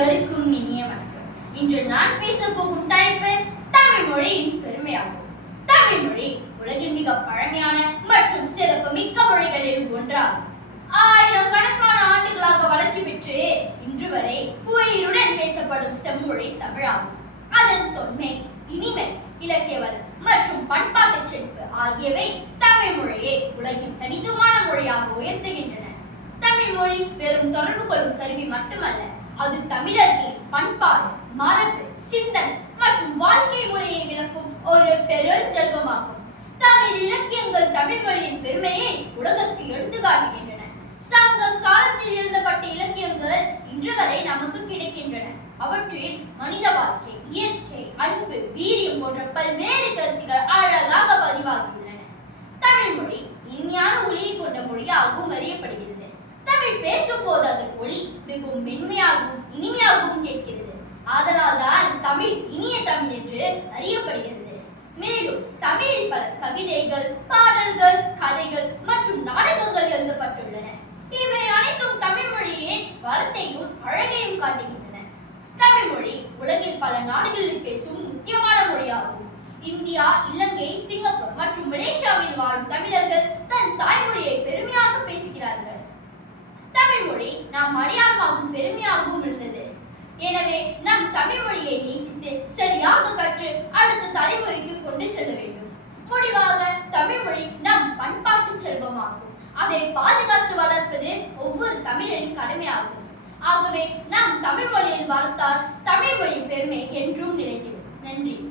அனைவருக்கும் இனிய வணக்கம். இன்று நான் பேசப் போகும் தலைப்பு தமிழ் மொழியின் பெருமையாகும். தமிழ் மொழி உலகின் மிக பழமையான மற்றும் சிறப்பு மிக்க மொழிகளில் ஒன்றாகும். ஆயிரக்கணக்கான ஆண்டுகளாக வளர்ச்சி பெற்று இன்று வரை உயிருடன் பேசப்படும் செம்மொழி தமிழாகும். அதன் தொன்மை, இனிமை, இலக்கிய வளம் மற்றும் பண்பாட்டு செழிப்பு ஆகியவை தமிழ் மொழியை உலகின் தனித்துவமான மொழியாக உயர்த்துகின்றன. தமிழ் மொழி வெறும் தொடர்பு கொள்ளும் கருவி மட்டுமல்ல, அது தமிழர்களின் பண்பாடு, மரபு, சிந்தனை மற்றும் வாழ்க்கை முறையை விளக்கும் ஒரு பெருஞ்செல்வமாகும். தமிழ் இலக்கியங்கள் தமிழ் மொழியின் பெருமையை உலகத்துக்கு எடுத்துக்காட்டுகின்றன. சங்க காலத்தில் எழுதப்பட்ட இலக்கியங்கள் இன்று வரை நமக்கு கிடைக்கின்றன. அவற்றில் மனித வாழ்க்கை, இயற்கை, அன்பு, வீரியம் போன்ற பல்வேறு கருத்துக்கள் அழகாக பதிவாகியுள்ளன. தமிழ் மொழி இனிமையான ஒலியை கொண்ட மொழியாகவும் அறியப்படுகிறது. தமிழ் பேசும் போது அதன் ஒலி மிகவும் மென்மையாகவும் இனிமையாகவும் கேட்கிறது. அதனால்தான் தமிழ் இனிய தமிழ் என்று அறியப்படுகிறது. மேலும் தமிழில் பல கவிதைகள், பாடல்கள், கதைகள் மற்றும் நாடகங்கள் எழுதப்பட்டுள்ளன. இவை அனைத்தும் தமிழ் மொழியின் வளத்தையும் அழகையும் காட்டுகின்றன. தமிழ் மொழி உலகில் பல நாடுகளில் பேசும் முக்கியமான மொழியாகும். இந்தியா, இலங்கை, சிங்கப்பூர் மற்றும் மலேசியாவில் வாழும் தமிழர்கள் தன் தாய்மொழியை பெருமையாக பேசுகிறார்கள். தமிழ் மொழி நாம் அடையாளமாகவும் பெருமையாகவும் உள்ளது. எனவே நம் தமிழ் மொழியை நேசித்து சரியாக கற்று அடுத்த தலைமுறைக்கு கொண்டு செல்ல வேண்டும். முடிவாக, தமிழ் மொழி நம் பண்பாட்டு செல்வமாகும். அதை பாதுகாத்து வளர்ப்பது ஒவ்வொரு தமிழரின் கடமையாகும். ஆகவே நாம் தமிழ் மொழியில் வளர்த்தால் தமிழ் மொழியின் பெருமை என்றும் நிலைத்திடும். நன்றி.